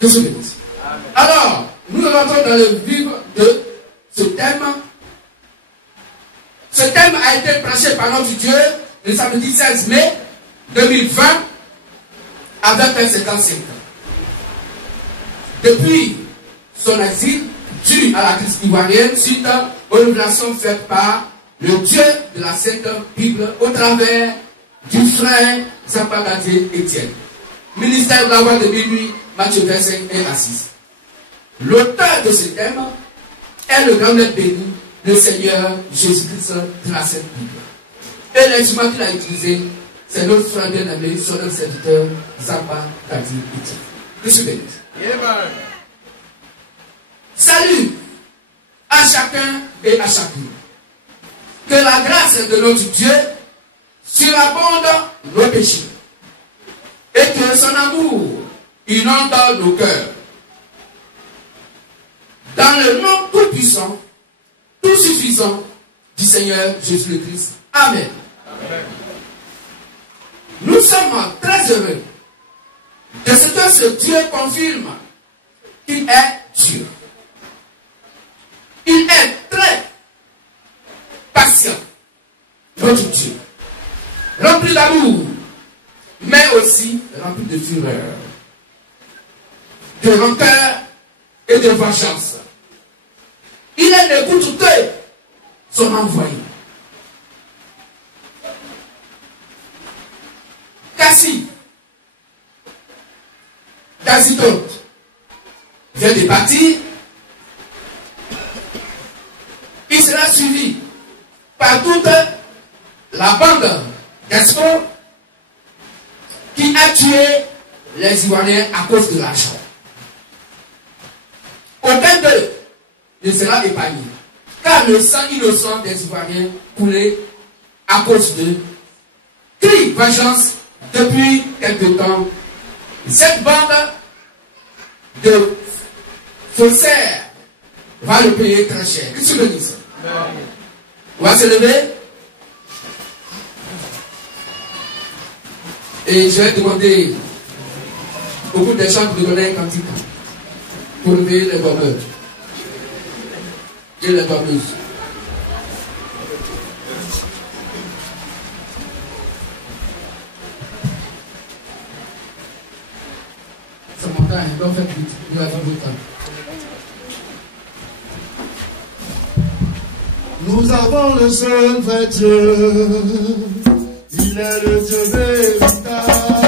Que se bénisse. Alors, nous rentrons dans le vif de ce thème. Ce thème a été prêché par notre Dieu le samedi 16 mai 2020 avec 55 ans. Depuis son exil, dû à la crise ivoirienne, suite aux révélations faites par le Dieu de la Sainte Bible au travers du frère Zapagadier Étienne. Ministère de la voix de minuit, Matthieu 25 et à 6. L'auteur de ce thème est le grand maître béni, le Seigneur Jésus-Christ de la Sainte Bible. Et l'instrument qu'il a utilisé, c'est notre frère bien-aimé, son serviteur, Zapagadier Étienne. Que se bénisse. Salut à chacun et à chacune. Que la grâce de notre Dieu surabonde nos péchés et que son amour inonde nos cœurs. Dans le nom tout-puissant, tout suffisant du Seigneur Jésus-Christ. Amen. Amen. Nous sommes très heureux de ce que ce Dieu confirme qu'il est Dieu. Il est très patient, notre Dieu, rempli d'amour, mais aussi rempli de fureur, de rancœur et de vengeance. Il n'écoute que son envoyé. Cassie, Dazidote vient de partir. Il sera suivi par toute la bande d'espoirs qui a tué les Ivoiriens à cause de l'argent. Aucun d'eux ne sera épargné, car le sang innocent des Ivoiriens coulait à cause de crie vengeance depuis quelque temps. Cette bande de faussaires va le payer très cher. Qu'est-ce que tu veux dire? On va se lever. Et je vais demander beaucoup de gens de donner un cantique pour lever les dormeurs et les dormeuses. C'est mon temps, il doit faire vite. Nous avons le temps. Nous avons le seul vrai Dieu, il est le Dieu véritable.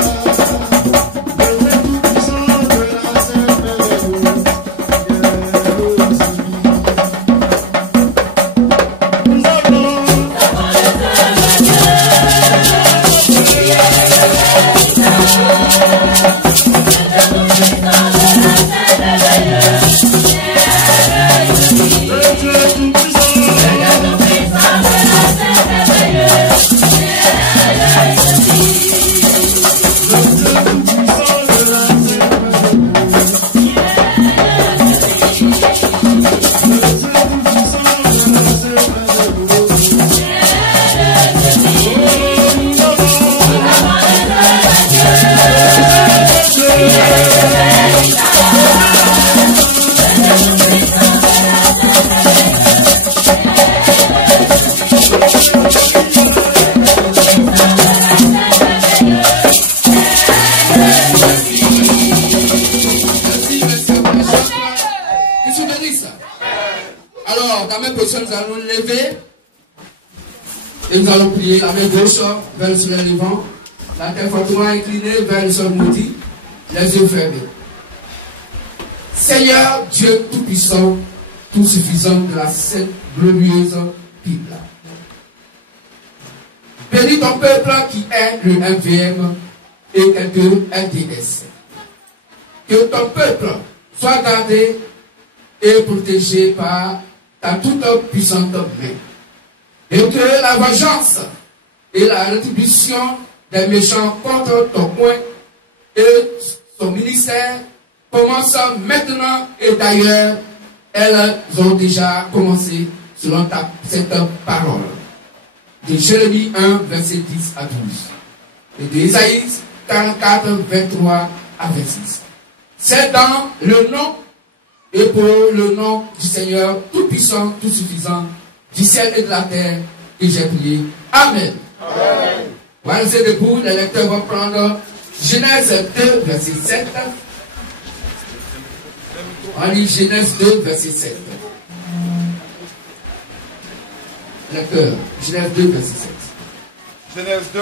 Et nous allons prier la main gauche vers le soleil levant, la tête fortement inclinée vers le sol maudit, les yeux fermés. Seigneur Dieu Tout-Puissant, Tout-Suffisant de la sainte glorieuse Bible. Bénis ton peuple qui est le MVM et quelques LDS. Que ton peuple soit gardé et protégé par ta toute puissante main. Et que la vengeance et la rétribution des méchants contre ton coin et son ministère commencent maintenant et d'ailleurs, elles ont déjà commencé selon cette parole. De Jérémie 1, verset 10 à 12. Et de Isaïe 44, 23 à 26. C'est dans le nom et pour le nom du Seigneur Tout-Puissant, Tout-Suffisant, du ciel et de la terre, que j'ai prié. Amen. Amen. Voilà, c'est debout, les lecteurs vont prendre Genèse 2, verset 7. On lit Genèse 2, verset 7. Lecteur, Genèse 2, verset 7. Genèse 2.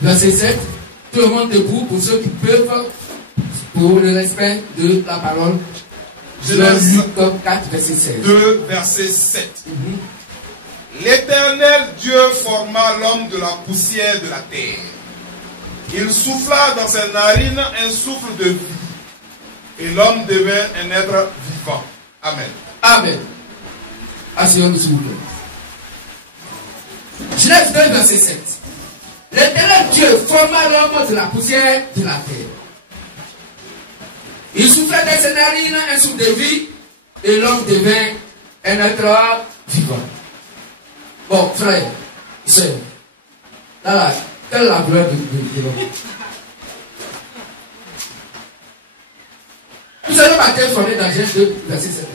Verset 7. Tout le monde debout pour ceux qui peuvent, pour le respect de la parole. Genèse 4, verset 16. 2, verset 7. L'Éternel Dieu forma l'homme de la poussière de la terre. Il souffla dans ses narines un souffle de vie. Et l'homme devint un être vivant. Amen. Amen. Asseyons-nous s'il vous plaît. Genèse 2, verset 7. L'Éternel Dieu forma l'homme de la poussière de la terre. Il souffla dans ses narines un souffle de vie. Et l'homme devint un être vivant. Bon, frère, sœur, là, quelle est la couleur de l'homme? Vous savez ma terre formée dans Genèse 2, verset 7.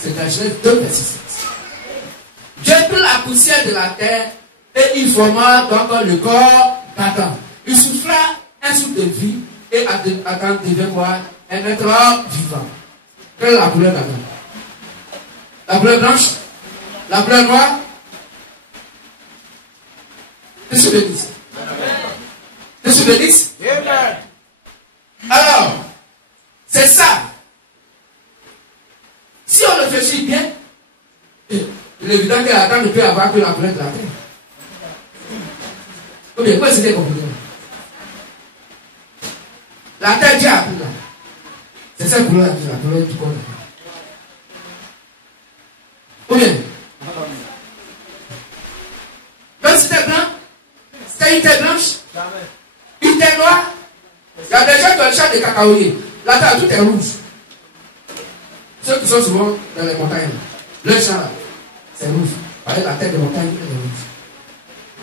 C'est dans Genèse 2, verset 7. Dieu prit la poussière de la terre et il forma donc le corps d'Adam. Il souffla un souffle de vie et Adam devait voir un être vivant. Quelle est la couleur d'Adam? La couleur blanche? La couleur noire? Que se bénisse. Que se bénisse. Alors, c'est ça. Si on réfléchit bien, il est évident qu'Adam ne peut avoir que la couleur de la terre. Ou bien, quoi c'était compliqué? La terre, Dieu a pris là. C'est cette couleur, la couleur du corps. Ou bien, même si c'était blanc, c'était une terre blanche, une terre noire. Il y a des gens qui ont le champ de cacaoyer. La terre, tout est rouge. Ceux qui sont souvent dans les montagnes, le champ là, c'est rouge. Avec la terre des montagnes, elle est rouge.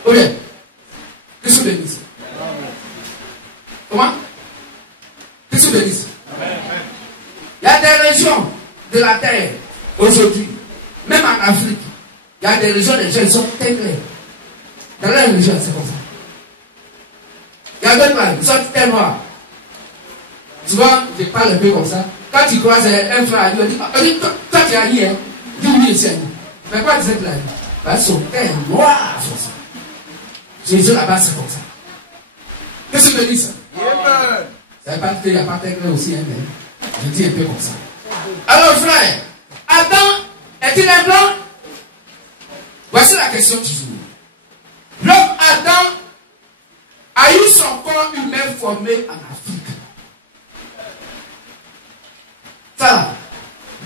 Ou bien, que se bénisse. Comment? Que se bénisse. Il y a des régions de la terre aujourd'hui, même en Afrique, il y a des régions, les gens sont très clairs. Dans la région, c'est comme ça. Il y a d'autres là, ils sont très noirs. Souvent, je parle un peu comme ça. Quand tu croises un frère, il dit, toi tu as dit, hein, dis oui, ici. Mais quoi tu sais là? Ils sont très noirs, comme ça. Jésus là-bas, c'est comme ça. Qu'est-ce que tu dis ça? Ça ne veut pas dire qu'il n'y a pas de clair aussi, hein, mais je dis un peu comme ça. Alors, frère, Adam est-il un blanc? Voici la question du jour. L'homme Adam a eu son corps humain formé en Afrique. Ça,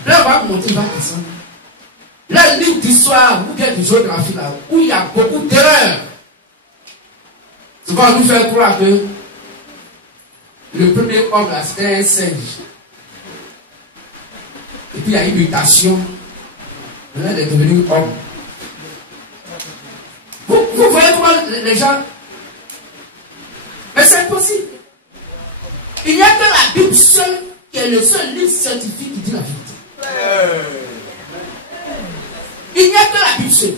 là, on va vous montrer la question. Là, le livre d'histoire, ou bien de géographie, là, où il y a beaucoup d'erreurs. Souvent, on nous fait croire que le premier homme, là, c'était un singe. Et puis, il y a une mutation. Là, il est devenu homme. Vous voyez comment les gens... Mais c'est possible. Il n'y a que la Bible seule qui est le seul livre scientifique qui dit la vérité. Il n'y a que la Bible seule.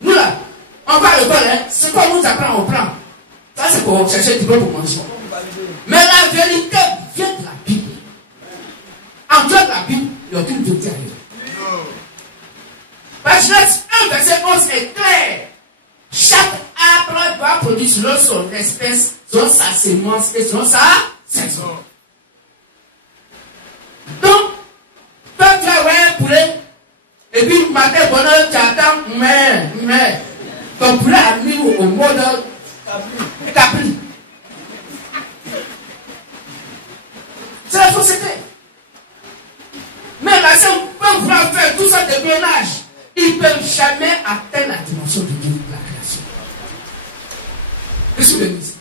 Nous là, on va à l'école, hein, c'est quoi on nous apprend, on prend. Ça c'est pour chercher du bon pour manger. Mais la vérité vient de la Bible. En dehors de la Bible, il n'y a aucune vérité à rien. Parce que Genèse 1, verset 11 est clair. Chaque arbre doit produire selon son espèce, selon sa sémence et selon sa saison. Donc, toi tu as un poulet, et puis matin, bonheur, tu attends, mais, ton poulet a mis au mode capri. C'est la société. Mais là, si on peut vouloir faire tout ça de ménage, ils ne peuvent jamais atteindre la dimension de Dieu, de la création. Qu'est-ce que je dis?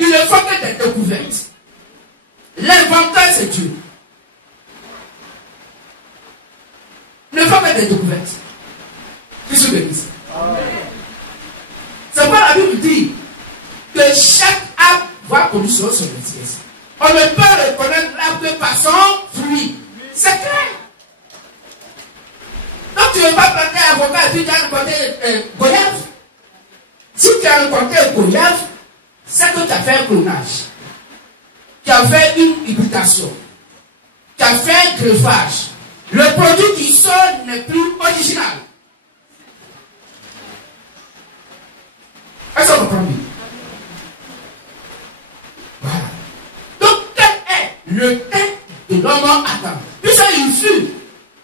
Il ne faut que des découvertes. L'inventeur, c'est Dieu. Il ne faut que des découvertes. Qu'est-ce que je dis? C'est pourquoi la Bible dit que chaque arbre va produire selon son espèce. On ne peut reconnaître l'arbre que par son fruit. C'est clair. Donc tu ne veux pas planter un avocat et puis tu as rencontré goyave. Si tu as rencontré goyave, c'est que tu as fait un clonage. Tu as fait une hybritation. Tu as fait un greffage. Le produit qui sort n'est plus original. Est-ce qu'on comprend bien? Voilà. Donc, quel est le temps de l'homme Adam? Puisqu'il fut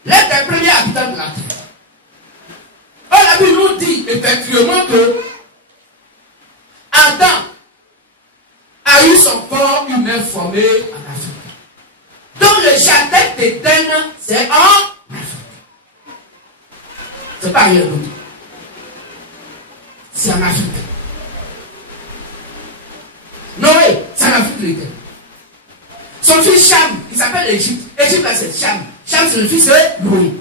l'un des premiers habitants de la terre. Or, la Bible nous dit effectivement que Adam a eu son corps humain formé en Afrique. Donc, le jardin d'Éden, c'est en Afrique. C'est pas rien d'autre. C'est en Afrique. Noé, c'est en Afrique de l'Éden. Son fils Cham, il s'appelle Égypte. Égypte, là, c'est Cham. Cham, c'est le fils de Noé.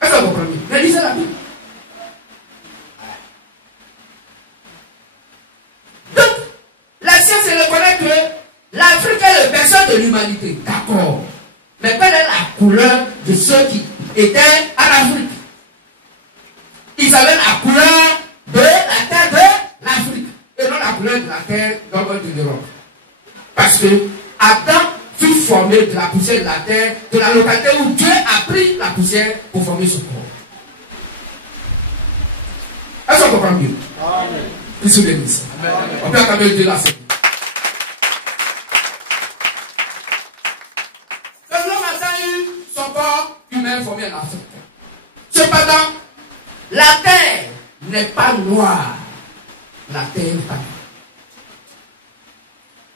Est-ce que vous comprenez? Mais lisez la Bible. Donc, la science reconnaît que l'Afrique est le berceau de l'humanité. D'accord. Mais quelle est la couleur de ceux qui étaient en Afrique? Ils avaient la couleur de la terre de l'Afrique. Et non la couleur de la terre de l'Europe. Parce que Adam fut formé de la poussière de la terre, de la localité où Dieu a pris la poussière pour former son corps. Est-ce qu'on comprend mieux? Amen. Puis sous l'église. On peut acclamer Dieu là. Donc l'homme a eu son corps humain formé en Afrique. Cependant, la terre n'est pas noire. La terre n'est pas noire.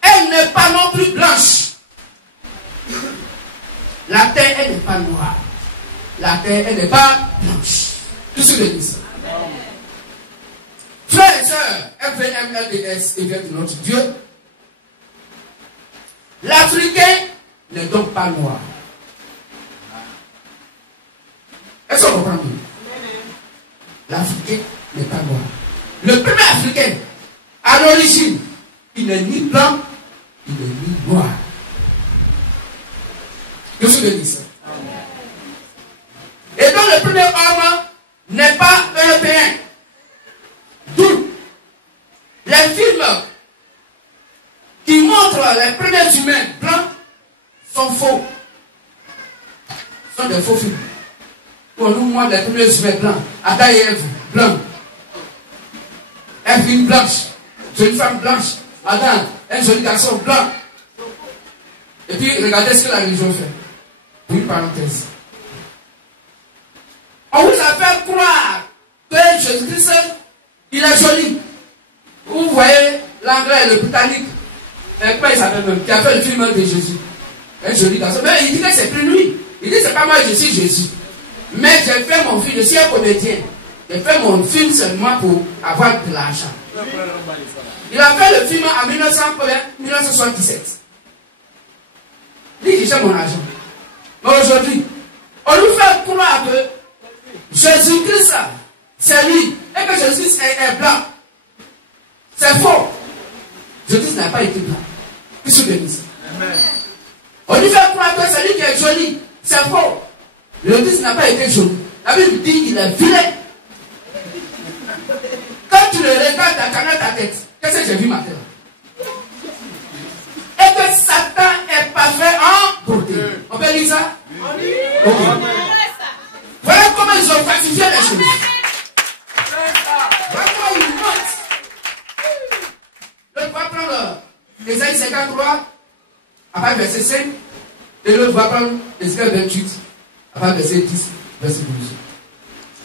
Elle n'est pas non plus blanche. La terre, elle n'est pas noire. La terre, elle n'est pas blanche. Tout ce que je dis. Frères et sœurs, FVMLDS et bien de notre Dieu, l'Africain n'est donc pas noir. Est-ce qu'on comprend bien? L'Africain n'est pas noir. Le premier Africain, à l'origine, il n'est ni blanc, il n'est ni noir. Que ce que je dis ça? Et donc le premier homme n'est pas européen. D'où les films qui montrent les premiers humains blancs sont faux. Ce sont des faux films. Pour nous, moi, les premiers humains blancs, Adam et Ève, blancs. Ève, une blanche, jolie femme blanche. Adam, un joli garçon blanc. Et puis, regardez ce que la religion fait. Pour une parenthèse. On vous a fait croire que Jésus-Christ, il est joli. Vous voyez l'anglais, le britannique, comment il s'appelle même, qui a fait le film de Jésus. Un joli garçon. Mais il dit que c'est plus lui. Il dit c'est pas moi, je suis Jésus. Mais j'ai fait mon film, je suis un comédien. J'ai fait mon film seulement pour avoir de l'argent. Il a fait le film en 1977. Il dit j'ai mon argent. Mais aujourd'hui, on nous fait croire que Jésus-Christ, c'est lui. Et que Jésus est blanc. C'est faux. Jésus n'a pas été blanc. Qu'est-ce que c'est? On nous fait croire que c'est lui qui est joli. C'est faux. Jésus n'a pas été joli. La Bible dit qu'il est vilain. Quand tu le regardes, tu as ta tête. Qu'est-ce que j'ai vu matin? Et que Satan est parfait en beauté. On peut lire ça? Ok. Voilà comment ils ont falsifié les choses. Voilà comment ils mentent. L'autre va prendre Ésaïe 53, à part verset 5, et l'autre va prendre Ésaïe 28, à part verset 10, verset 12.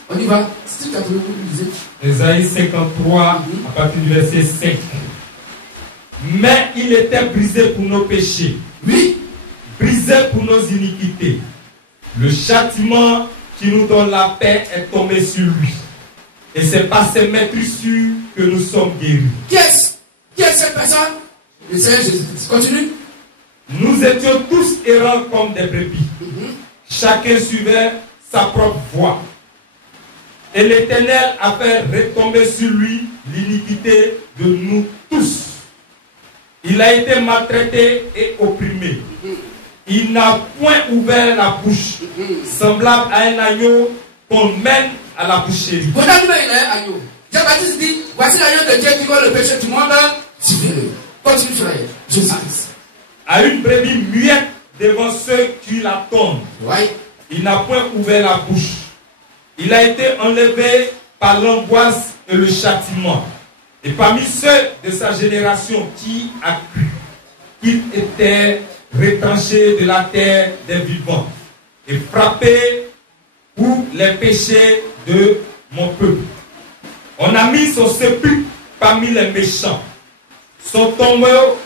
On y va. Si tu as trouvé, vous lisez. Ésaïe 53, à partir du verset 5. Mais il était brisé pour nos péchés. Oui. Brisé pour nos iniquités. Le châtiment qui nous donne la paix est tombé sur lui. Et c'est par ses meurtrissures que nous sommes guéris. Qui est cette personne? Le Seigneur Jésus-Christ. Continue. Nous étions tous errants comme des brebis. Chacun suivait sa propre voie. Et l'Éternel a fait retomber sur lui l'iniquité de nous tous. Il Il a été maltraité et opprimé. Il n'a point ouvert la bouche, semblable à un agneau qu'on mène à la boucherie. Jean-Baptiste dit, voici l'agneau de Dieu qui voit le péché du monde. Suivez-le. Continue, frère. Jésus-Christ. À une brebis muette devant ceux qui l'attendent. Oui. Il n'a point ouvert la bouche. Il a été enlevé par l'angoisse et le châtiment. Et parmi ceux de sa génération qui a cru qu'il était retranché de la terre des vivants et frappé pour les péchés de mon peuple. On a mis son sépulcre parmi les méchants, son tombeau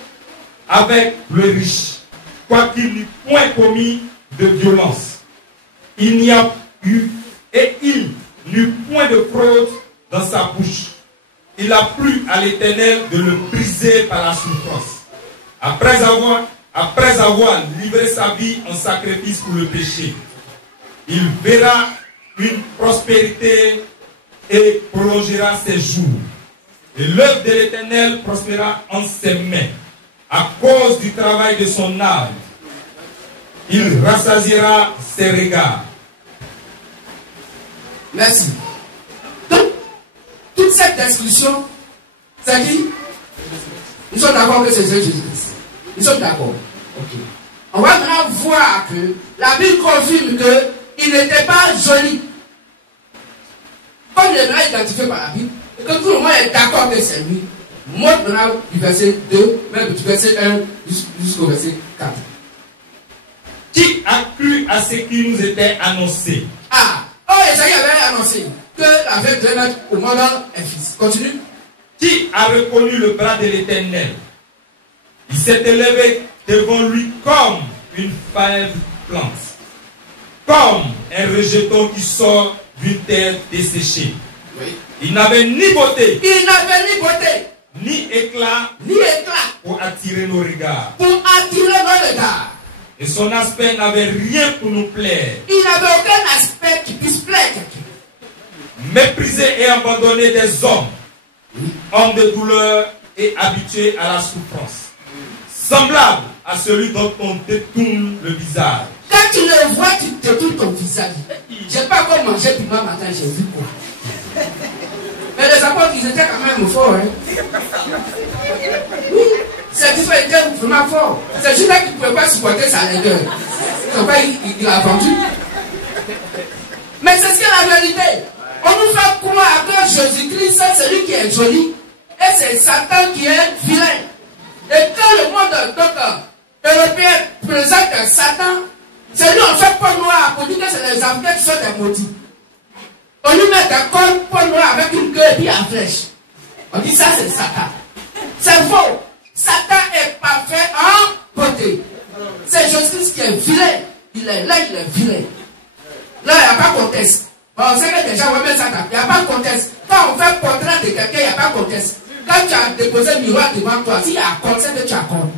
avec le riche, quoiqu'il n'eût point commis de violence. Il n'y a eu et il n'eut point de fraude dans sa bouche. Il a plu à l'Éternel de le briser par la souffrance. Après avoir livré sa vie en sacrifice pour le péché, il verra une prospérité et prolongera ses jours. Et l'œuvre de l'Éternel prospérera en ses mains. À cause du travail de son âme, il rassasiera ses regards. Merci. Donc, toute cette discussion, c'est qui? Nous sommes d'accord que c'est Jésus-Christ. Nous sommes d'accord. Ok. On va maintenant voir que la Bible confirme qu'il n'était pas joli. Comme il est maintenant identifié par la Bible, et que tout le monde est d'accord que c'est lui. Montre maintenant du verset 2, même du verset 1 jusqu'au verset 4. Qui a cru à ce qui nous était annoncé? Ah! Oh, Esaïe avait annoncé que la fête devait naître au monde un fils. Continue. Qui a reconnu le bras de l'Éternel? Il s'est élevé devant lui comme une faible plante, comme un rejeton qui sort d'une terre desséchée. Oui. Il n'avait ni beauté, ni éclat pour attirer nos regards. Et son aspect n'avait rien pour nous plaire. Il n'avait aucun aspect qui puisse plaire quelqu'un. Méprisé et abandonné des hommes, homme de douleur et habitué à la souffrance, semblable à celui dont on détourne le visage. Quand tu le vois, tu détournes ton visage. Je n'ai pas encore mangé demain matin, j'ai vu quoi. Mais les apôtres, ils étaient quand même forts. Hein? Oui, ces disciples étaient vraiment forts. C'est juste là qu'ils ne pouvaient pas supporter sa laideur. Il a vendu. Mais c'est ce qu'est la vérité. On nous fait croire que Jésus-Christ, c'est celui qui est joli. Et c'est Satan qui est vilain. Et quand le monde européen présente Satan, c'est lui en fait pas noir pour dire que c'est les Africains qui sont des maudits. On lui met un corps pas noir avec une queue et puis en flèche. On dit ça c'est Satan. C'est faux. Satan est parfait en beauté. C'est Jésus-Christ qui est vilain. Il est là, il est vilain. Là, il n'y a pas de conteste. On sait que déjà, on met Satan. Il n'y a pas de conteste. Quand on fait portrait de quelqu'un, il n'y a pas de conteste. Quand tu as déposé le miroir devant toi, s'il y a un compte, c'est que tu accordes.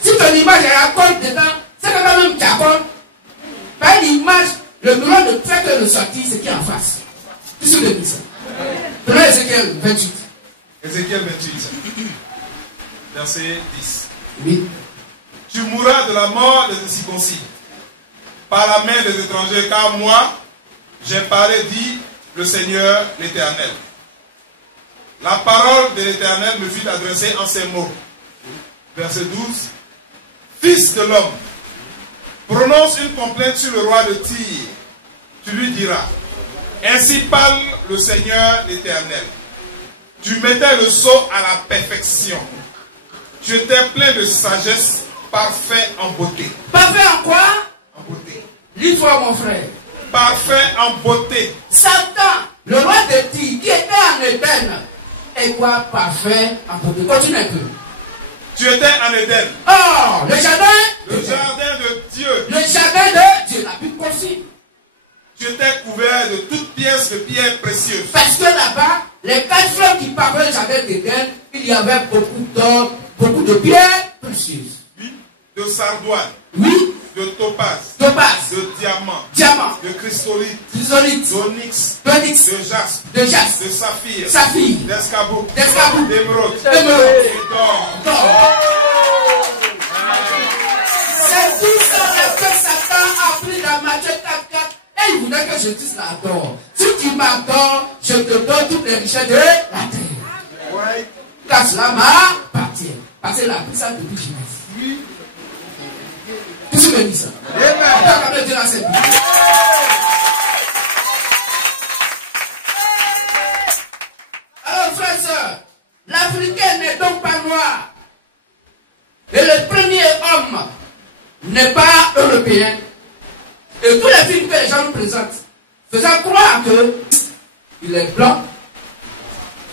Si ton image est un compte dedans, c'est que quand même tu accordes. Par une image, le miroir ne fait que le sortir, c'est qui est en face. Tu sais de ça. Prenez Ézéchiel 28. Ézéchiel 28, verset 10. Oui. Tu mourras de la mort des incirconcis, par la main des étrangers, car moi, j'ai parlé, dit le Seigneur l'Éternel. La parole de l'Éternel me fut adressée en ces mots. Verset 12. Fils de l'homme, prononce une complainte sur le roi de Tyr. Tu lui diras, ainsi parle le Seigneur l'Éternel. Tu mettais le sceau à la perfection. Tu étais plein de sagesse, parfait en beauté. Parfait en quoi? En beauté. Lis-toi mon frère. Parfait en beauté. Satan, le roi de Tyr, qui était en Éden, est quoi parfait en beauté? Continue un peu. Tu étais en Éden. Oh, le jardin. Le jardin de Dieu. Le jardin de Dieu, la Bible confirme. Tu étais couvert de toutes pièces de pierres précieuses. Parce que là-bas, les 4 fleurs qui parcouraient le jardin d'Éden, il y avait beaucoup d'or, beaucoup de pierres précieuses. Oui, de sardoine. Oui. de topaz, topaz, de diamant, diamant, de chryssolite, chrysolite, d'onyx, d'onyx, de jaspe, de jaspe, de saphir, saphir, d'escabeau, d'escabeau, d'émeraude, d'émeraude, et d'or. d'or. C'est tout ça que Satan a pris dans Matthieu 4:4 et il voulait que je dise l'adore. Si tu m'adores, je te donne toutes les richesses de la terre. Car cela m'appartient. Parce qu'il a pris ça depuis Genèse. Tout ce que dit ça. Alors, frères et sœurs, l'Africain n'est donc pas noir. Et le premier homme n'est pas européen. Et tous les films que les gens nous présentent, faisant croire qu'il est blanc,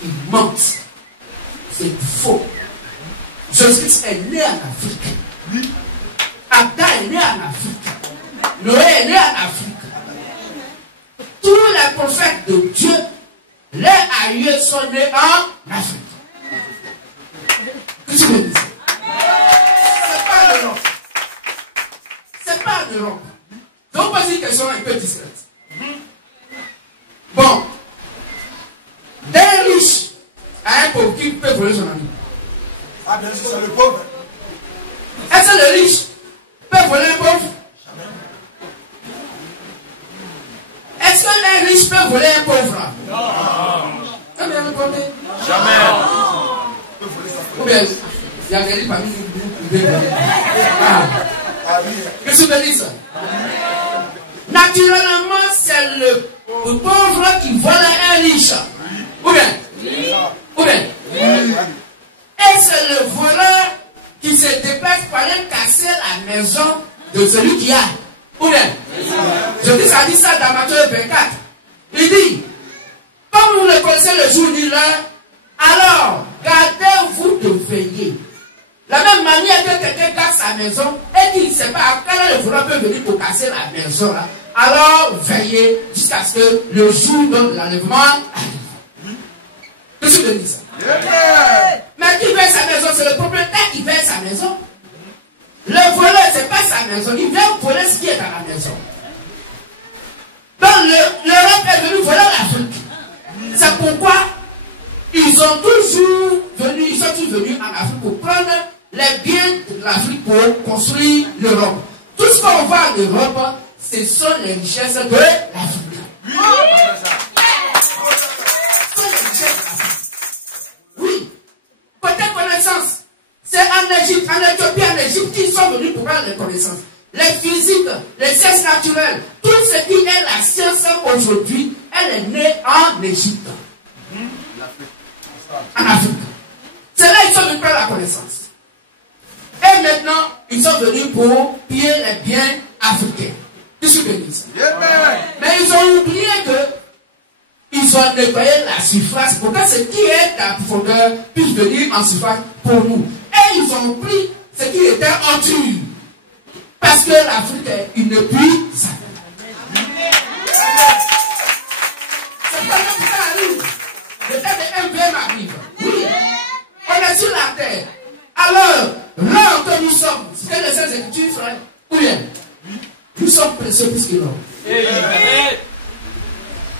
il ment. C'est faux. Jésus-Christ est né en Afrique. Adam est né en Afrique. Noé est né en Afrique. Tous les prophètes de Dieu, les aïeux sont nés en Afrique. Qu'est-ce que tu veux dire? C'est pas l'Europe. C'est pas l'Europe. Donc, pas une question un peu discrète. Bon. D'un riche à un pauvre qui peut voler son ami. Ah, bien sûr, c'est le pauvre. Est-ce que le riche peut voler un pauvre? Est-ce que un riche peut voler un pauvre? Non. Jamais. Ou bien, il y a des riches parmi nous. Qu'est-ce que tu dis ça? Naturellement, c'est le pauvre qui vole un riche. Ou bien? Ou bien? Et c'est le voleur qui se déplace pour aller casser la maison de celui qui a. Ou bien? Je dis ça, dit ça dans Matthieu 24. Il dit, comme vous le connaissez le jour ni l'heure, alors gardez-vous de veiller. La même manière que quelqu'un casse sa maison et qu'il ne sait pas à quelle heure le voleur peut venir pour casser la maison là, alors veillez jusqu'à ce que le jour de l'enlèvement arrive. Qu'est-ce que je dis ça? Mais qui veut sa maison? C'est le propriétaire qui veut sa maison. Le voleur, ce n'est pas sa maison. Il vient voler ce qui est dans la maison. Donc l'Europe est venue voler l'Afrique. C'est pourquoi ils sont toujours venus en Afrique pour prendre les biens de l'Afrique pour construire l'Europe. Tout ce qu'on voit en Europe, ce sont les richesses de l'Afrique. Oui. Côté connaissance, c'est en Égypte, en Éthiopie, en Égypte qu'ils sont venus pour prendre les connaissances. Les physiques, les sciences naturelles, tout ce qui est la science aujourd'hui, elle est née en Égypte. En Afrique. C'est là qu'ils sont venus prendre la connaissance. Et maintenant, ils sont venus pour piller les biens africains. Qu'est-ce que je dis ça? Mais ils ont oublié que ils ont nettoyé la surface pour que ce qui est à profondeur puisse venir en surface pour nous. Et ils ont pris ce qui était en dur. Parce que l'Afrique est une puissance. C'est pas comme ça arrive. Le temps de MVM arrive. Oui. On est sur la terre. Alors, là que nous sommes, c'est que les Saintes Écritures, frère, ou bien, nous sommes précieux plus que l'or.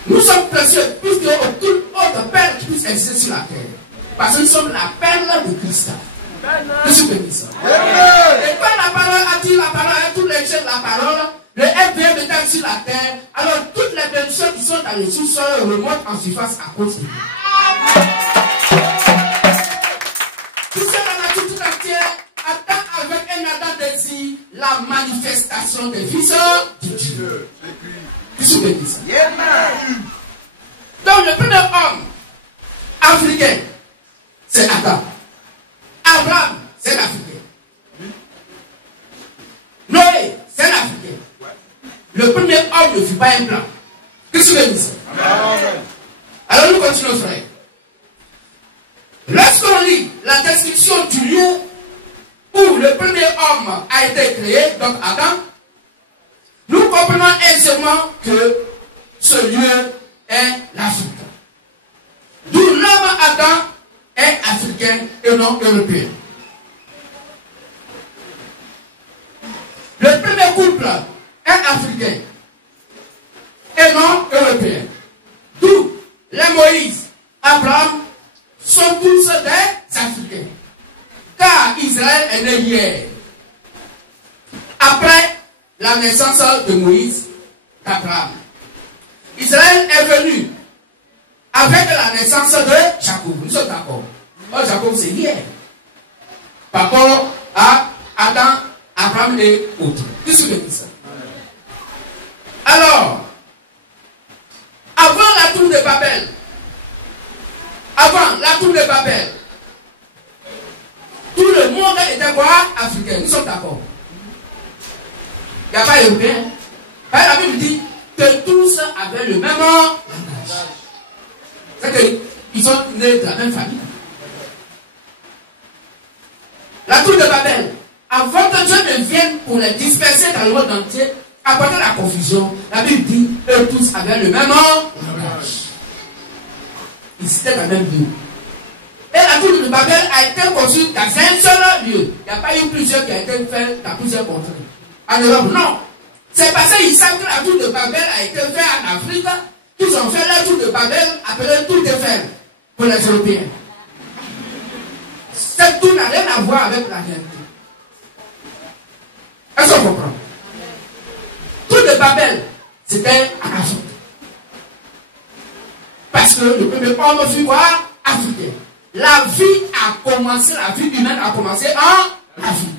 Nous sommes précieux plus que aucune autre perle qui puisse exister sur la terre. Parce que nous sommes la perle de cristal. Qu'est-ce que tu dis ça? Et quand la parole attire la parole à tous les gens de la parole, le FBM est sur la terre, alors toutes les bénédictions qui sont dans le sous-sol remontent en surface à cause de nous. Tout ça dans la nature tout entière attend avec un ardent désir la manifestation des fils de Dieu. Qu'est-ce que tu dis ça? Donc le premier homme africain, c'est Adam. Abraham, c'est l'Africain. Noé, c'est l'Africain. Le premier homme ne fut pas un blanc. Qu'est-ce que tu veux dire? Alors nous continuons, frère. Lorsqu'on lit la description du lieu où le premier homme a été créé, donc Adam, nous comprenons aisément que ce lieu est l'Afrique. D'où l'homme Adam est africain et non européen. Le premier disciple est africain et non européen. D'où les Moïse, Abraham sont tous des Africains. Car Israël est né hier. Après la naissance de Moïse, d'Abraham. Israël est venu avec la naissance de Jacob. Nous sommes d'accord. Oh, Jacob, c'est hier. Par rapport à Adam, Abraham et autres. Qu'est-ce que c'est ça? Alors, avant la tour de Babel, tout le monde était quoi? Africain. Nous sommes d'accord. Il n'y a pas européen. La Bible dit que tous avaient le même langage. C'est qu'ils sont nés de la même famille. La tour de Babel, avant que Dieu ne vienne pour les disperser dans le monde entier, apporter la confusion, la Bible dit eux tous avaient le même langage. Ils étaient dans le même lieu. Et la tour de Babel a été construite dans un seul lieu. Il n'y a pas eu plusieurs qui a été fait dans plusieurs contrées. En Europe, non. C'est parce qu'ils savent que la tour de Babel a été faite en Afrique qu'ils ont fait la tour de Babel appelée tour d'Eiffel pour les Européens. Cette tour n'a rien à voir avec la réalité. Est-ce qu'on comprend? Tour de Babel, c'était en Afrique. Parce que le premier homme fut quoi? Africain. La vie humaine a commencé en Afrique.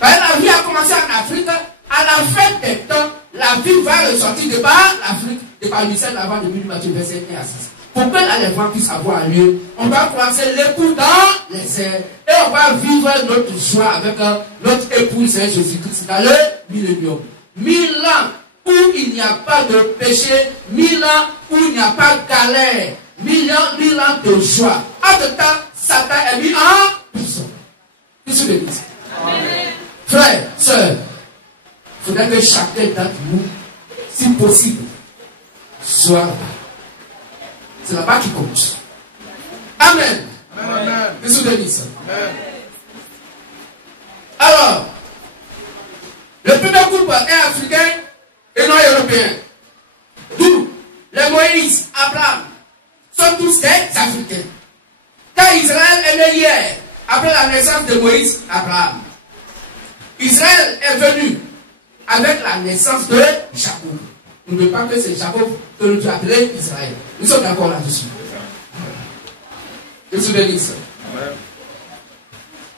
La vie a commencé en Afrique. À la fin des temps, la vie va ressortir de par l'Afrique, de par le ciel avant de Matthieu verset 1 à 6. Pour que l'enlèvement puisse avoir lieu, on va croiser l'époux dans les airs et on va vivre notre joie avec notre épouse Jésus-Christ dans le millénium. 1000 ans où il n'y a pas de péché, 1000 ans où il n'y a pas de galère, 1000 ans de joie. En tout temps, Satan est mis en prison. Qu'est-ce que je dis? Frères, sœurs, il faudrait que chacun d'entre nous, si possible, soit là-bas. C'est là-bas qui compte. Amen. Qu'est-ce que je dis ça? Alors, le premier groupe est africain et non européen. D'où les Moïse, Abraham, sont tous des Africains. Car Israël est né hier, après la naissance de Moïse, Abraham. Israël est venu avec la naissance de Jacob. N'oubliez pas que c'est Jacob que nous avons appelé Israël. Nous sommes d'accord là-dessus. Je suis béni ça.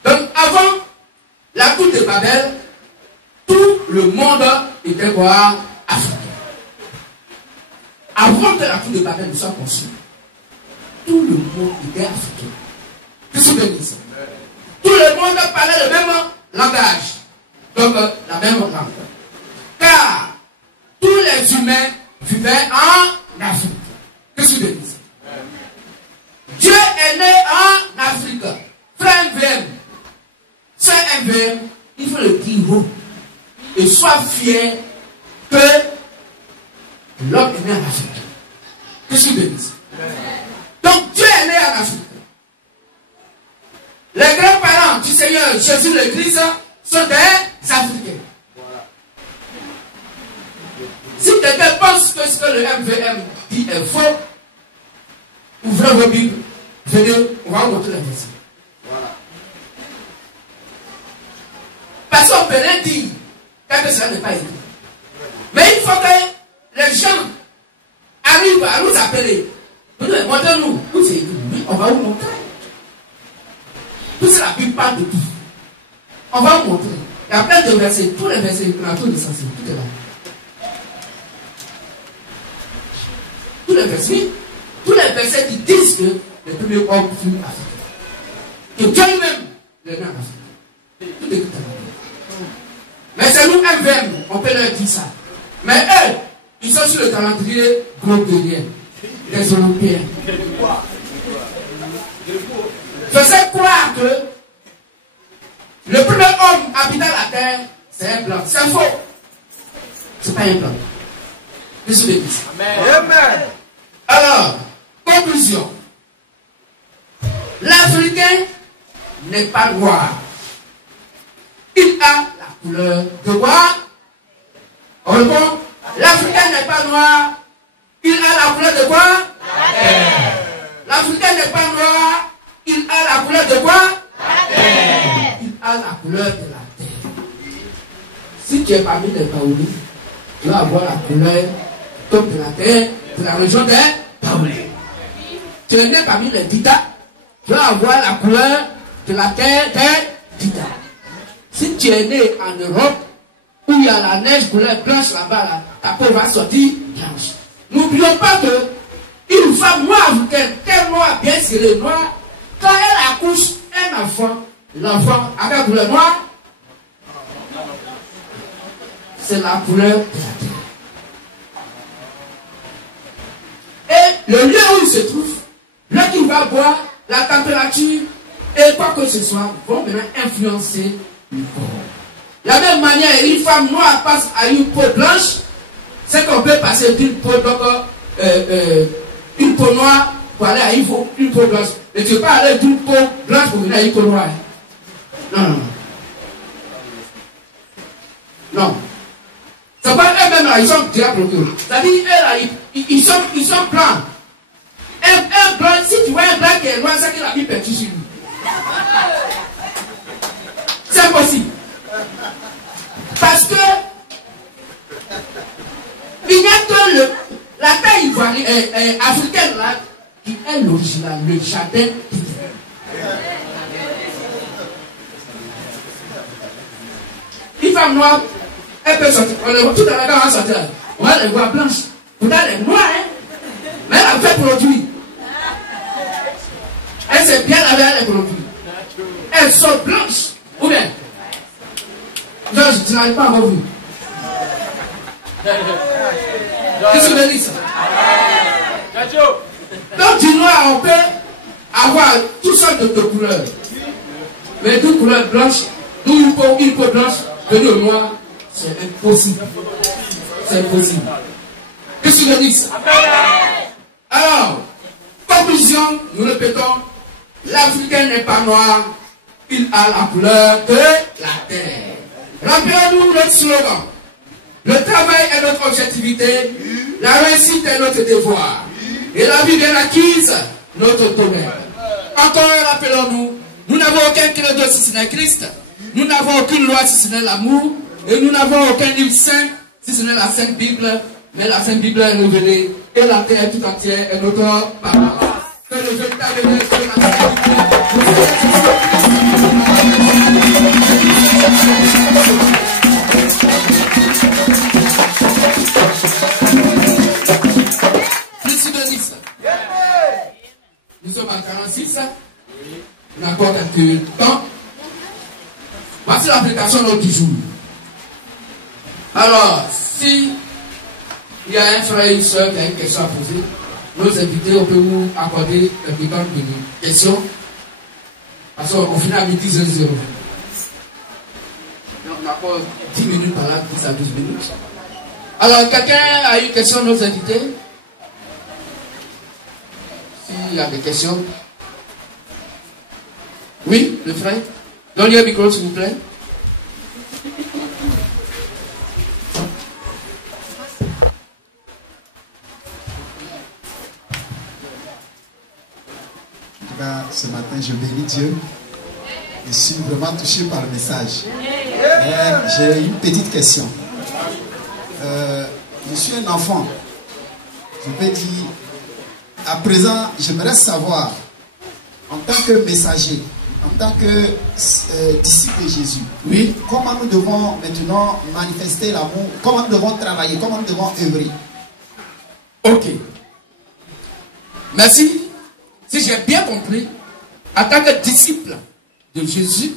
Donc avant la tour de Babel, tout le monde était quoi? Africain. Avant que la tour de Babel ne soit construite, tout le monde était africain. Je suis béni ça. Tout le monde parlait le même langage. Donc la même langue. Car tous les humains vivaient en Afrique. Qu'est-ce que je dis? Dieu est né en Afrique. Frère MVM, c'est MVM, il faut le dire haut. Et sois fier que l'homme est né en Afrique. Qu'est-ce que je dis? Donc Dieu est né en Afrique. Les grands-parents du Seigneur Jésus le Christ sont des Africains. Si quelqu'un pense que ce que le MVM dit est faux, ouvrez vos Bibles, venez, on va vous montrer la version. Voilà. Parce qu'on peut rien dire, que cela n'est pas écrit. Mais il faut que les gens arrivent à nous appeler. Montrez-nous, où c'est écrit. Oui, on va vous montrer. Tout c'est la Bible parle de tout. On va vous montrer. Il y a plein de versets, tous les versets, on a tout descendu, tout est là. Tous les versets qui disent que le premier homme fut africain. Que Dieu lui-même le nom africain. Tout est là. Mais c'est nous MVM, on peut leur dire ça. Mais eux, ils sont sur le calendrier globérien, des Européens. Je sais croire que le premier homme habitant la terre, c'est un blanc. C'est faux. C'est pas un blanc. Qu'est-ce que je dis? Amen. Alors, conclusion. L'Africain n'est pas noir. Il a la couleur de quoi? On répond, l'Africain n'est pas noir, il a la couleur de quoi? La terre. L'Africain n'est pas noir, il a la couleur de quoi? La terre. Il a la couleur de la terre. Si tu es parmi les Paolis, tu vas avoir la couleur comme de la terre, de la région des Paolis. Tu es né parmi les Dita, tu vas avoir la couleur de la terre des Dita. Si tu es né en Europe, où il y a la neige couleur blanche là-bas, là, ta peau va sortir blanche. N'oublions pas que une femme noire africaine, tellement bien serrée noire, quand elle accouche un enfant, l'enfant avec la couleur noire, c'est la couleur de la terre. Et le lieu où il se trouve, là qu'il va boire, la température et quoi que ce soit vont maintenant influencer le corps. De la même manière, une femme noire passe à une peau blanche, c'est qu'on peut passer d'une peau, une peau noire pour aller à une peau blanche. Mais tu ne peux pas aller d'une peau blanche pour venir à une peau noire. Non, non, non. Non. C'est pas eux-mêmes là, ils sont diables. C'est-à-dire, eux là, ils sont blancs. Un blanc, si tu vois un blanc qui est noir, c'est qu'il a mis perdu sur lui. C'est impossible. Parce que il n'y a que la taille ivoirienne africaine là qui est l'original, le jardin. Une femme noire, elle peut sortir. On les voit tout à l'heure, on va sortir. On va les voir blanches. Pourtant, elle est noire, hein? Mais elle a fait produit. Elle s'est bien lavée, elle est produit. Elles sont blanches. Ou bien? Georges, tu n'arrives pas à voir vous. Qu'est-ce que tu veux dire ça? Donc du noir, on peut avoir toutes sortes de couleurs. Mais toutes couleurs blanches, d'où une peau blanche, venue au noir, c'est impossible. C'est impossible. Qu'est-ce que tu veux dire ça? Alors, conclusion, nous répétons, l'Africain n'est pas noir, il a la couleur de la terre. Rappelons-nous notre slogan. Le travail est notre objectivité, la réussite est notre devoir, et la vie bien acquise, notre domaine. Encore rappelons-nous, nous n'avons aucun credo si ce n'est Christ, nous n'avons aucune loi si ce n'est l'amour, et nous n'avons aucun livre saint si ce n'est la Sainte Bible, mais la Sainte Bible est révélée, et la terre tout entière est notre parole. Que le véritable reste de la Sainte Nous sommes à 46, on a encore quelques temps. Voici l'application de l'autre jour. Alors, si il y a un frère et une soeur qui a une question à poser, nos invités, on peut vous accorder un peu de temps de questions. Parce qu'on finit à midi 00. On a encore 10 minutes par là, 10 à 12 minutes. Alors, quelqu'un a une question à nos invités? S'il y a des questions. Oui, le frère. Donnez le micro, s'il vous plaît. En tout cas, ce matin, je bénis Dieu. Je suis vraiment touché par le message. J'ai une petite question. Je suis un enfant. Je peux dire, à présent, j'aimerais savoir, en tant que messager, en tant que disciple de Jésus, oui, comment nous devons maintenant manifester l'amour, comment nous devons travailler, comment nous devons œuvrer. Ok. Merci. Si j'ai bien compris, en tant que disciple de Jésus,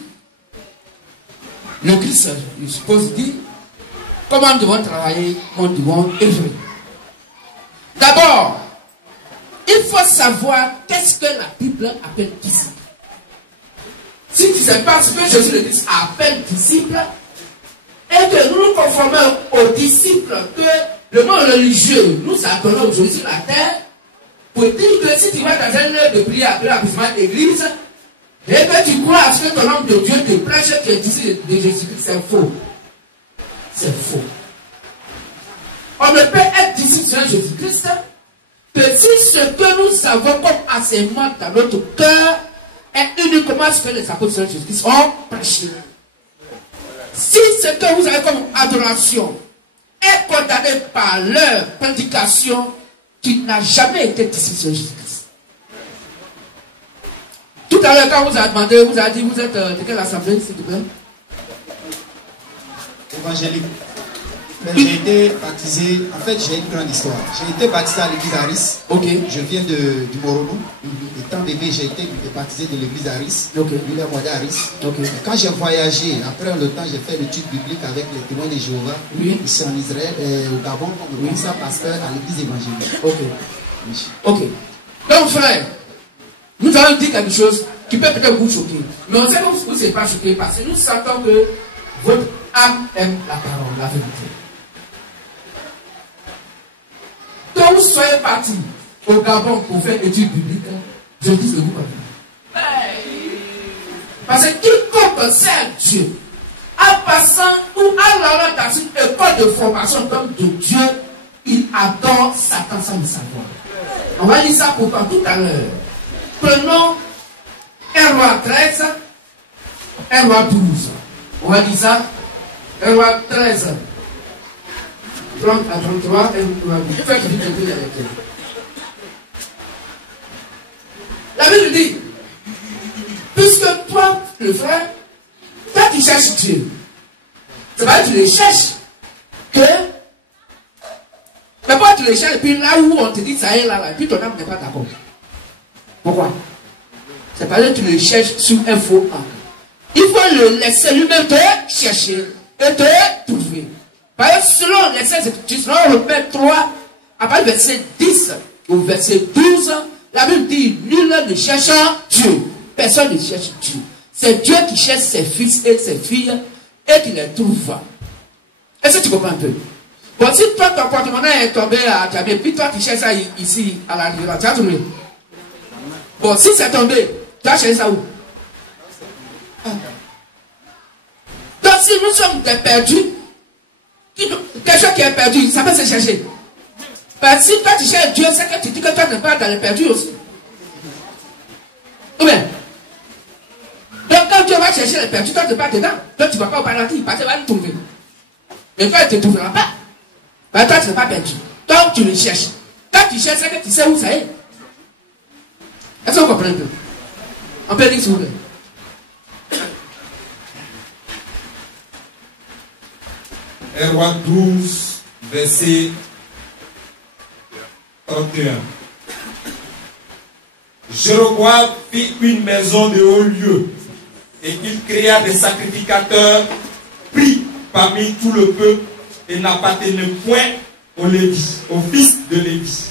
le Christ, je suppose, dit comment nous devons travailler, comment nous devons œuvrer. D'abord, il faut savoir qu'est-ce que la Bible appelle disciple. Si tu ne sais pas ce que Jésus le Christ appelle disciple, et que nous nous conformons aux disciples que le monde religieux nous appelons aujourd'hui sur la terre, pour dire que si tu vas dans un lieu de prière appelé l'accouchement d'église, et que tu crois à ce que ton homme de Dieu te prêche, que tu es disciple de Jésus-Christ, c'est faux. C'est faux. On ne peut être disciple de Jésus-Christ que si ce que nous avons comme enseignement dans notre cœur est uniquement ce que les apôtres de Jésus-Christ ont prêché. Si ce que vous avez comme adoration est condamné par leur prédication, tu n'as jamais été disciple de Jésus-Christ. Tout à l'heure, quand vous avez demandé, vous avez dit, vous êtes de quelle assemblée, s'il vous plaît? Évangélique. J'ai été baptisé, en fait j'ai une grande histoire. J'ai été baptisé à l'église Aris. Ok. Je viens du Moronou. Étant bébé, j'ai été baptisé de l'église Aris. Ok. Aris. Ok. Quand j'ai voyagé, après le temps, j'ai fait l'étude biblique avec les témoins de Jéhovah. Oui. Ici en Israël, au Gabon, comme oui. Ça pasteur à l'église évangélique. Ok. Oui. Ok. Donc frère, nous allons dire quelque chose qui peut peut-être vous choquer. Mais on sait que vous ne serez pas choqué parce que nous sentons que votre âme aime la parole, la vérité. Quand vous soyez parti au Gabon pour faire études bibliques, je dis que vous parlez. Parce que quiconque sert Dieu, en passant ou en allant dans une école de formation d'homme de Dieu, il adore Satan sans le savoir. On va lire ça pourquoi tout à l'heure. Prenons 1 Roi 13, 1 Roi 12. On va lire ça. 1 Roi 13. 30 à 33, je fais que je te avec elle. La Bible dit, puisque toi, le frère, toi qui cherches Dieu, c'est pas que tu le cherches, que d'abord tu le cherches, et puis là où on te dit ça est là, et puis ton âme n'est pas d'accord. Pourquoi? C'est parce que tu le cherches sous un faux angle. Il faut le laisser lui-même te chercher et te trouver. Parce que selon les Saintes Écritures, selon Romains 3, à partir du verset 10 au verset 12, la Bible dit, nul ne cherche Dieu. Personne ne cherche Dieu. C'est Dieu qui cherche ses fils et ses filles et qui les trouve. Est-ce que tu comprends un peu? Bon, si toi, ton porte-monnaie est tombé à Djamé, puis toi, tu cherches ça ici, à la rivière, tu as trouvé? Bon, si c'est tombé, tu as cherché ça où? Donc, si nous sommes des perdus, quelqu'un qui est perdu, ça peut se chercher. Parce que si toi tu cherches Dieu, c'est que tu dis que toi n'es pas dans les perdus aussi. Ou bien? Donc quand Dieu va chercher les perdus, toi tu n'es pas dedans. Toi tu ne vas pas au paradis, parce qu'il va le trouver. Mais toi tu ne te trouveras pas. Parce que toi tu n'es pas perdu. Donc tu le cherches. Quand tu cherches, c'est que tu sais où ça est. Est-ce que vous comprenez un peu? On peut dire s'il vous plaît. 1 Roi 12, verset 31. Jéroboam fit une maison de haut lieu et il créa des sacrificateurs pris parmi tout le peuple et n'appartenait point aux Lévis, aux fils de Lévi.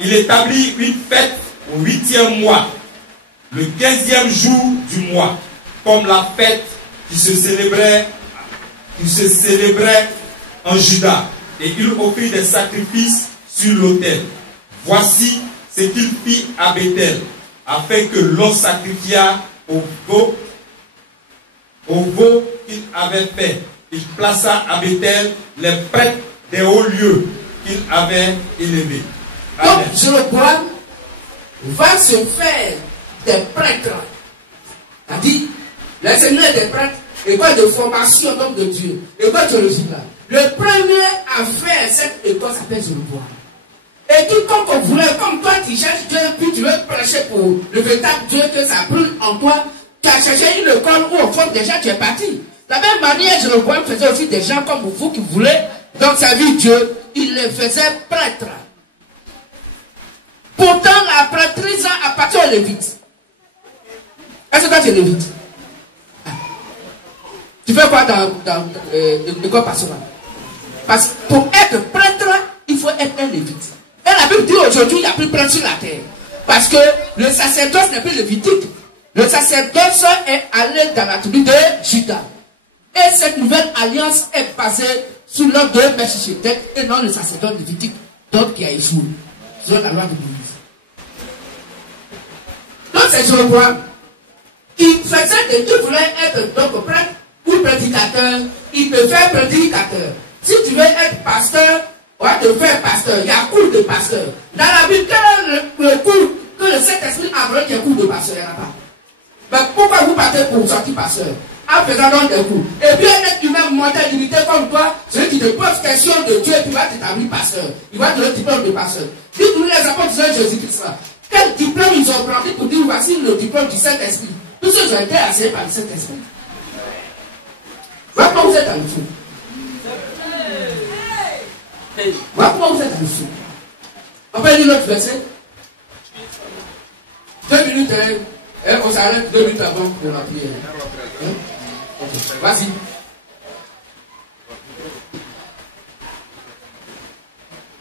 Il établit une fête au 8e mois, le 15e jour du mois, comme la fête qui se célébrait en Juda, et il offrit des sacrifices sur l'autel. Voici ce qu'il fit à Bethel, afin que l'on sacrifiât au veau qu'il avait fait. Il plaça à Bethel les prêtres des hauts lieux qu'il avait élevés. Donc Jéroboam va se faire des prêtres. C'est-à-dire, les seigneurs des prêtres, école de formation d'homme de Dieu, école théologique là. Le premier à faire cette école s'appelle Jéroboam. Et quiconque voulait, comme toi tu cherches Dieu, puis tu veux prêcher pour le véritable Dieu que ça brûle en toi, tu as cherché une école où au fond déjà tu es parti. De la même manière, Jéroboam faisait aussi des gens comme vous qui voulaient dans sa vie Dieu, il les faisait prêtres. Pourtant, la prêtrise appartient aux Lévites. Est-ce que toi tu es Lévite? Tu fais quoi dans l'école pastorale? Parce que pour être prêtre, il faut être un lévite. Et la Bible dit aujourd'hui, il n'y a plus prêtre sur la terre. Parce que le sacerdoce n'est plus lévitique. Le sacerdoce est allé dans la tribu de Juda. Et cette nouvelle alliance est basée sur l'ordre de Melchisedec et non le sacerdoce lévitique, donc qui a échoué. Selon la loi de Moïse. Donc c'est Jéroboam qui faisait qui voulait être donc prêtre ou prédicateur, il peut faire prédicateur. Si tu veux être pasteur, On va te faire pasteur. Il y a cours de pasteur. Dans la Bible, quel est le cours que le Saint-Esprit a donné qui est cours de pasteur? Il n'y en a pas. Mais pourquoi vous partez pour sortir pasteur? En faisant donc des cours. Et puis un être humain mortel limité comme toi, celui qui te pose question de Dieu, tu vas t'établir pasteur. Il va te donner le diplôme de pasteur. Dites-nous les apôtres de Jésus-Christ là. Quel diplôme ils ont pris pour dire voici le diplôme du Saint-Esprit? Tous ceux qui ont été assaillis par le Saint-Esprit. Voilà comment vous êtes en dessous. Voilà comment vous êtes en dessous. On peut lire l'autre verset. 2 minutes, on s'arrête 2 minutes avant pour la prière. Okay. Vas-y.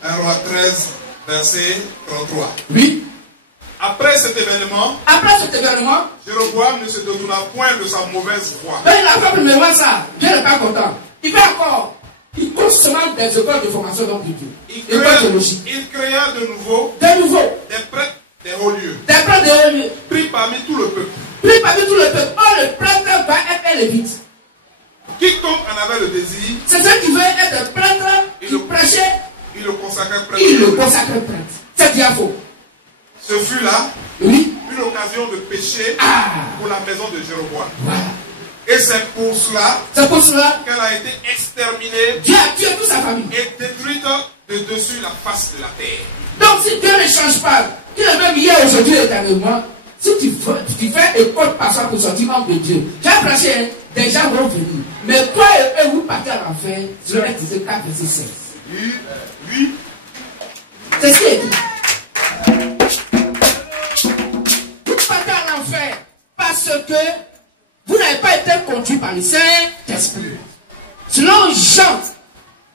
Un roi 13, verset 33. Oui. Après cet événement, Jéroboam ne se détourna point de sa mauvaise voie. Mais il n'a pas pu me voir ça. Dieu n'est pas content. Il fait encore. Il consomme des écoles de formation dans Dieu. Il créa de nouveau des prêtres des hauts lieux. Des prêtres des hauts lieux. Pris parmi tout le peuple. Oh, le prêtre va être lévite. Quiconque en avait le désir, c'est celui qui veut être prêtre, qui prêchait. Il le consacrait prêtre. C'est diable. Ce fut là une occasion de péché pour la maison de Jéroboam. Voilà. Et c'est pour cela qu'elle a été exterminée. Dieu a tué toute sa famille. Et détruite de dessus la face de la terre. Donc si Dieu ne change pas, tu es même hier, aujourd'hui, éternellement, si tu fais école passant pour sortir homme de Dieu, j'ai prêché, des gens vont venir. Mais toi et eux, vous partez à l'enfer, je vais te dire 4 verset 16. Oui. C'est ce qui est dit. Vous partez à l'enfer parce que vous n'avez pas été conduit par le Saint-Esprit. Selon Jean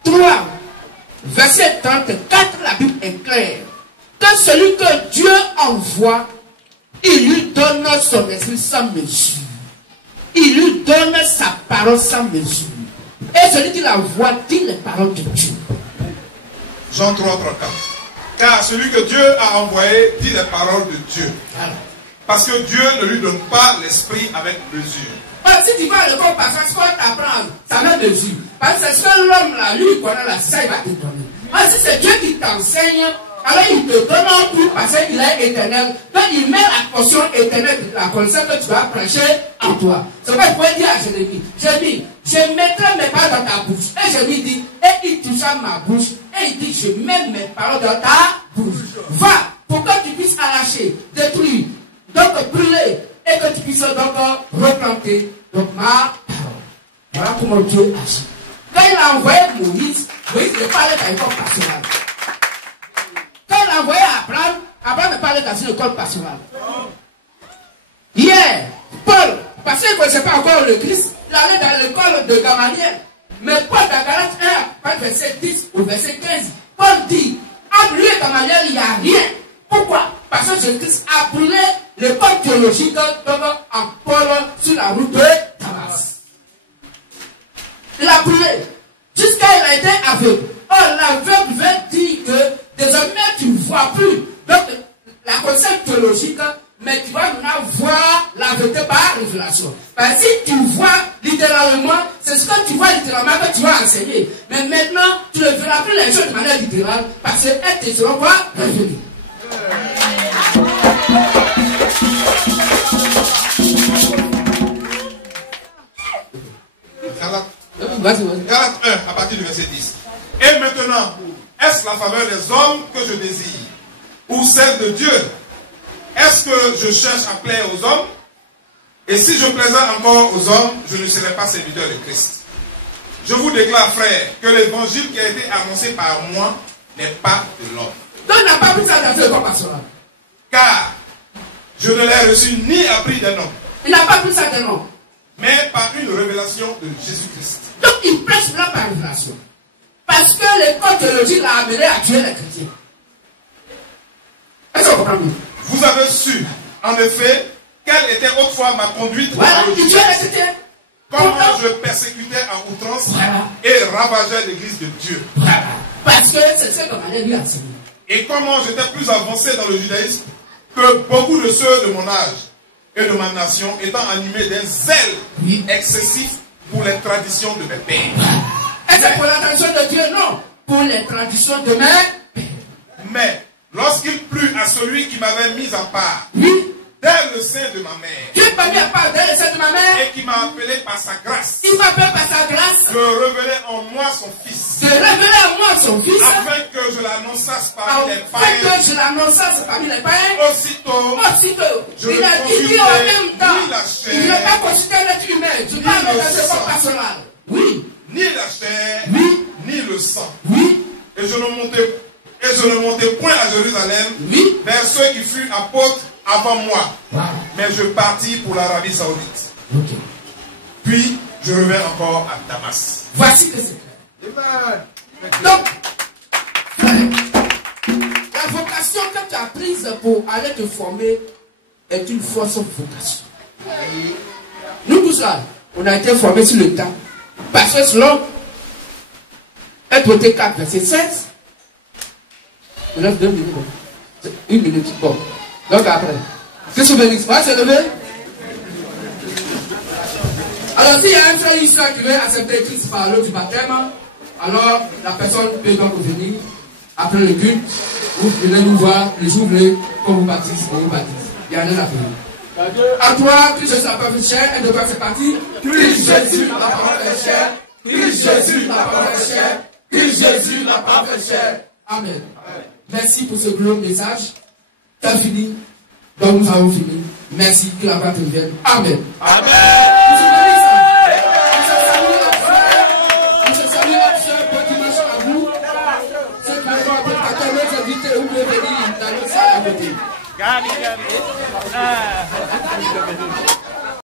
3, verset 34, la Bible est claire. Que celui que Dieu envoie, il lui donne son esprit sans mesure. Il lui donne sa parole sans mesure. Et celui qui l'envoie dit les paroles de Dieu. Jean 3, 34. Car celui que Dieu a envoyé dit les paroles de Dieu. Parce que Dieu ne lui donne pas l'esprit avec mesure. Si tu vas à l'école, parce que t'apprends, ça met mesure. Parce que c'est ce que l'homme là, lui, il connaît la ça, il va te donner. Si c'est Dieu qui t'enseigne, alors il te donne un plus parce qu'il est éternel. Donc il met la portion éternelle de la connaissance que tu vas prêcher en toi. C'est pourquoi il faut dire à Jérémie, je mettrai mes paroles dans ta bouche. Et Jérémie dit, et il toucha ma bouche. Et il dit, je mets mes paroles dans ta bouche. Va, pour que tu puisses arracher, détruire, donc brûler, et que tu puisses donc replanter. Donc ma parole. Voilà comment Dieu agit. Quand il a envoyé Moïse ne parlait dans l'école pastorale. Quand il a envoyé Abraham ne parlait dans une école pastorale. Hier, Paul, parce qu'il ne connaissait pas encore le Christ, il allait dans l'école de Gamaliel. Mais Paul, dans Galates 1, verset 10 au verset 15, Paul dit, entre lui et Gamaliel, il n'y a rien. Pourquoi? Parce que Jésus-Christ a brûlé l'école théologique en Paul sur la route de Damas. Il a brûlé jusqu'à il a été aveugle. Or, l'aveugle veut dire que désormais tu ne vois plus. Donc, la concept théologique, mais tu vas maintenant voir la vérité par révélation. Parce que si tu vois littéralement, c'est ce que tu vois littéralement que tu vas enseigner. Mais maintenant, tu ne verras plus les choses de manière littérale parce qu'elles te seront pas révélées. Galates 1, à partir du verset 10. Et maintenant, est-ce la faveur des hommes que je désire, ou celle de Dieu? Est-ce que je cherche à plaire aux hommes? Et si je plaisais encore aux hommes, je ne serais pas serviteur de Christ. Je vous déclare, frère, que l'évangile qui a été annoncé par moi n'est pas de l'homme. Donc, n'a pas pris ça dans le corps pastoral. Car je ne l'ai reçu ni appris d'un homme. Il n'a pas pris ça d'un homme. Mais par une révélation de Jésus-Christ. Donc il prêche là par révélation. Parce que l'école théologique l'a amené à tuer les chrétiens. Est-ce que vous comprenez? Vous avez su, en effet, quelle était autrefois ma conduite. Voilà, il tuait les chrétiens. Comment je persécutais en outrance et ravageais l'église de Dieu. Voilà. Parce que c'est ce qu'on allait lui enseigner. Et comment j'étais plus avancé dans le judaïsme que beaucoup de ceux de mon âge et de ma nation, étant animés d'un zèle excessif pour les traditions de mes pères. Est-ce que pour la tradition de Dieu? Non. pour les traditions de mes pères. Mais lorsqu'il plut à celui qui m'avait mis à part, Oui. dès le sein de ma mère, Qui m'a mis à part dès le sein de ma mère. et qui m'a appelé par sa grâce, Il m'appelle par sa grâce. de révéler en moi son Fils, De révéler à moi son fils. afin que je l'annonçasse parmi les Afin païens. que je l'annonçasse parmi les païens. Aussitôt, Aussitôt, je il ne a dit consultai en même temps. ni la chair, Il ne veut pas consulter l'être humain. Je parle le dans le sang. corps pastoral. Oui. ni la chair, Oui. ni le sang. Oui. Et je ne montai point à Jérusalem Oui. vers ceux qui furent apôtres avant moi. Wow. Mais je partis pour l'Arabie Saoudite. Ok. Puis, je reviens encore à Damas. Voici que c'est clair. Donc, la vocation que tu as prise pour aller te former est une fausse vocation. Nous tous là, on a été formés sur le temps. Parce que selon 1 Timothée 4, verset 16, il reste 2 minutes. 1 minute. Bon. Donc après, qu'est-ce que vous venez? Va se lever. Alors, s'il y a un frère ici qui veut accepter Christ par l'eau du baptême, alors la personne peut donc venir après le culte. Vous venez nous voir les jours qu'on vous baptise, on vous baptise. Il y en a la vie. À toi, Christ Jésus, la parole est chère, elle devrait faire partie. Christ Jésus, la parole est chère. Christ Jésus, la parole est chère. Christ Jésus, la parole est chère. Amen. Merci pour ce grand message. Tu as fini. Donc nous avons fini. Merci, que la grâce te vienne. Amen. Amen. Gabi.